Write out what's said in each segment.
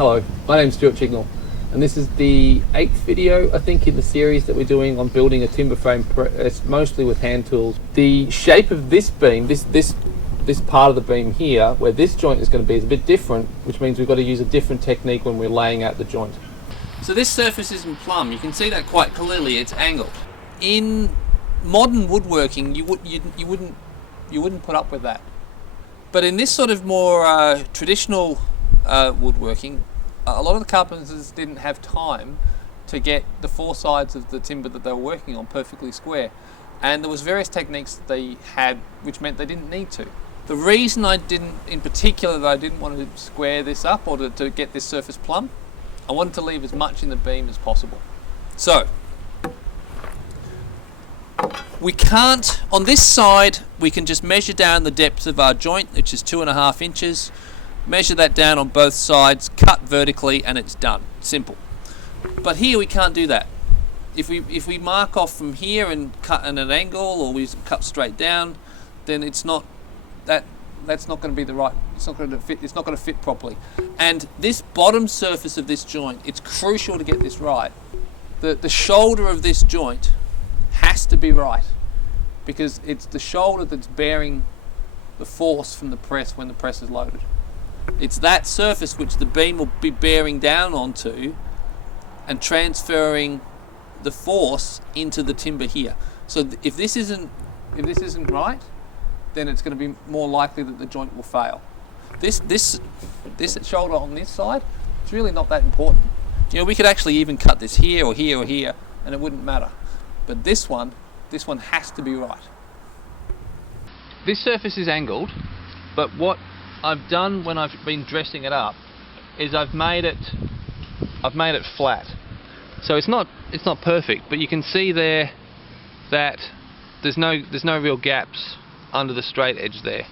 Hello, my name's Stuart Chignall, and this is the 8th video, I think, in the series that we're doing on building a timber frame. It's mostly with hand tools. The shape of this beam, this part of the beam here, where this joint is going to be, is a bit different, which means we've got to use a different technique when we're laying out the joint. So this surface isn't plumb. You can see that quite clearly. It's angled. In modern woodworking, you wouldn't put up with that. But in this sort of more traditional woodworking, a lot of the carpenters didn't have time to get the four sides of the timber that they were working on perfectly square, and there was various techniques that they had which meant they didn't need to. The reason I didn't want to square this up or to get this surface plumb, I wanted to leave as much in the beam as possible. So we can't, on this side, we can just measure down the depth of our joint, which is 2.5 inches. Measure that down on both sides, cut vertically, and it's done. Simple. But here we can't do that. If we mark off from here and cut at an angle, or we cut straight down, then it's not that's not going to be the right. It's not going to fit. It's not going to fit properly. And this bottom surface of this joint, it's crucial to get this right. The shoulder of this joint has to be right, because it's the shoulder that's bearing the force from the press when the press is loaded. It's that surface which the beam will be bearing down onto and transferring the force into the timber here. So if this isn't right, then it's going to be more likely that the joint will fail. This shoulder on this side, it's really not that important. You know, we could actually even cut this here or here or here, and it wouldn't matter. But this one has to be right. This surface is angled, but what I've done when I've been dressing it up is I've made it flat. So it's not perfect, but you can see there that there's no real gaps under the straight edge there.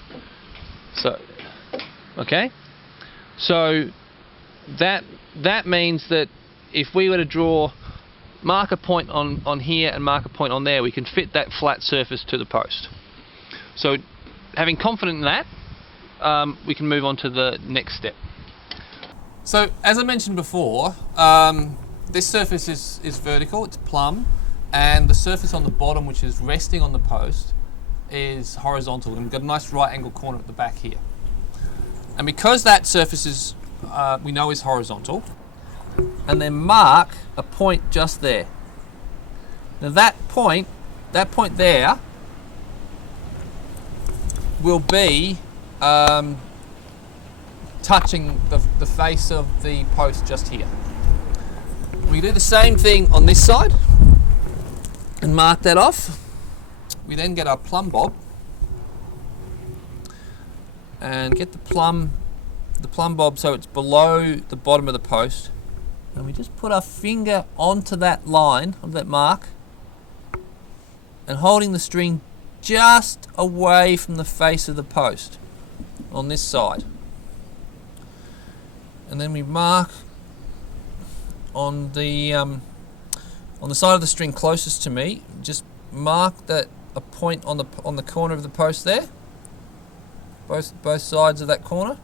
So okay, so that means that if we were to mark a point on here and mark a point on there, we can fit that flat surface to the post. So having confidence in that, we can move on to the next step. So as I mentioned before, this surface is vertical, it's plumb, and the surface on the bottom, which is resting on the post, is horizontal, and we've got a nice right angle corner at the back here. And because that surface is we know is horizontal, and then mark a point just there. Now that point there will be touching the face of the post just here. We do the same thing on this side and mark that off. We then get our plumb bob and get the plumb bob so it's below the bottom of the post, and we just put our finger onto that line, of that mark, and holding the string just away from the face of the post on this side. And then we mark on the side of the string closest to me, just mark that a point on the corner of the post there, both sides of that corner.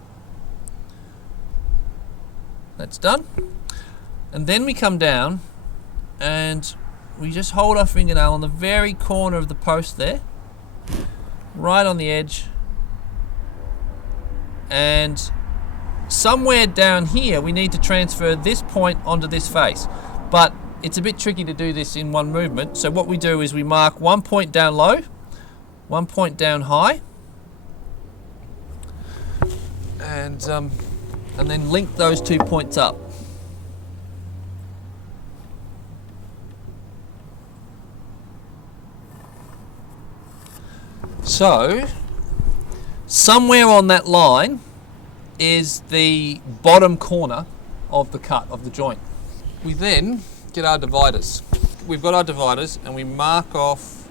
That's done. And then we come down and we just hold our fingernail on the very corner of the post there, right on the edge, and somewhere down here we need to transfer this point onto this face, but it's a bit tricky to do this in one movement. So what we do is we mark one point down low, one point down high, and then link those 2 points up. So somewhere on that line is the bottom corner of the cut of the joint. We then get our dividers. We've got our dividers, and we mark off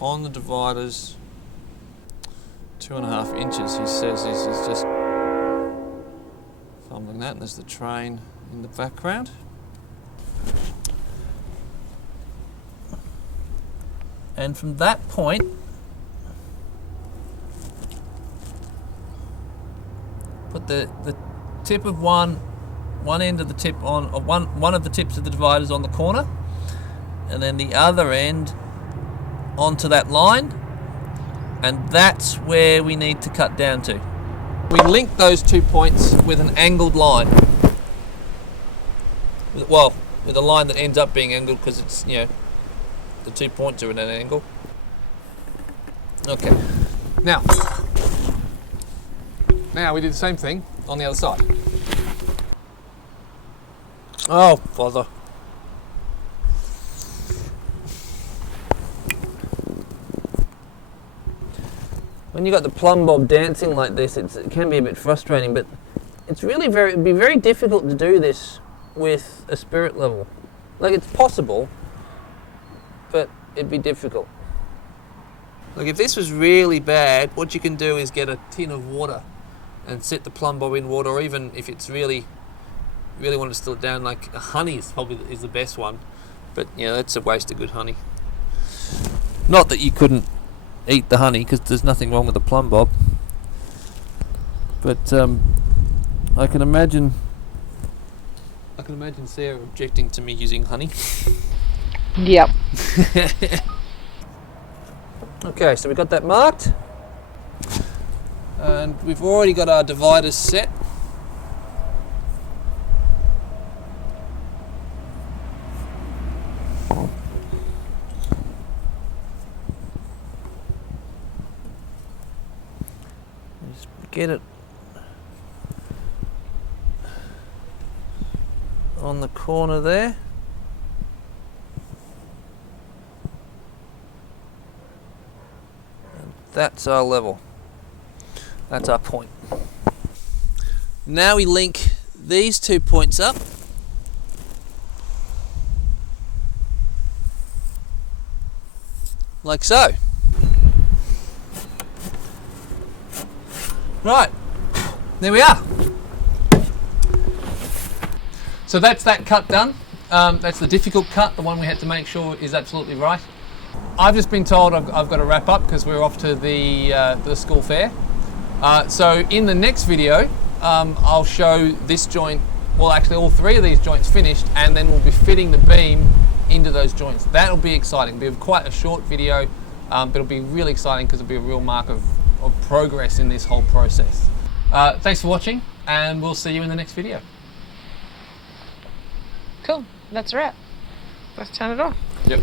on the dividers 2.5 inches. He says this is just fumbling that, and there's the train in the background. And from that point, put the tip of one one end of the tip on one of the tips of the dividers on the corner, and then the other end onto that line, and that's where we need to cut down to. We link those 2 points with an angled line. Well, with a line that ends up being angled because it's, you know, the 2 points are at an angle. Okay. Now we do the same thing on the other side. Oh, bother. When you got the plumb bob dancing like this, it can be a bit frustrating, but it's really it'd be very difficult to do this with a spirit level. Like, it's possible, but it'd be difficult. Like, if this was really bad, what you can do is get a tin of water and set the plumb bob in water, or even if it's really want to still it down, like honey is probably the best one, but you know, that's a waste of good honey. Not that you couldn't eat the honey, because there's nothing wrong with the plumb bob, but I can imagine Sarah objecting to me using honey. Yep. Okay, so we got that marked, and we've already got our dividers set. Just get it on the corner there. That's our level. That's our point. Now we link these 2 points up. Like so. Right. There we are. So that's that cut done. That's the difficult cut, the one we had to make sure is absolutely right. I've just been told I've got to wrap up because we're off to the school fair. So in the next video, I'll show this joint, well actually all 3 of these joints finished, and then we'll be fitting the beam into those joints. That'll be exciting. It'll be quite a short video, but it'll be really exciting because it'll be a real mark of progress in this whole process. Thanks for watching, and we'll see you in the next video. Cool. That's a wrap. Let's turn it off. Yep.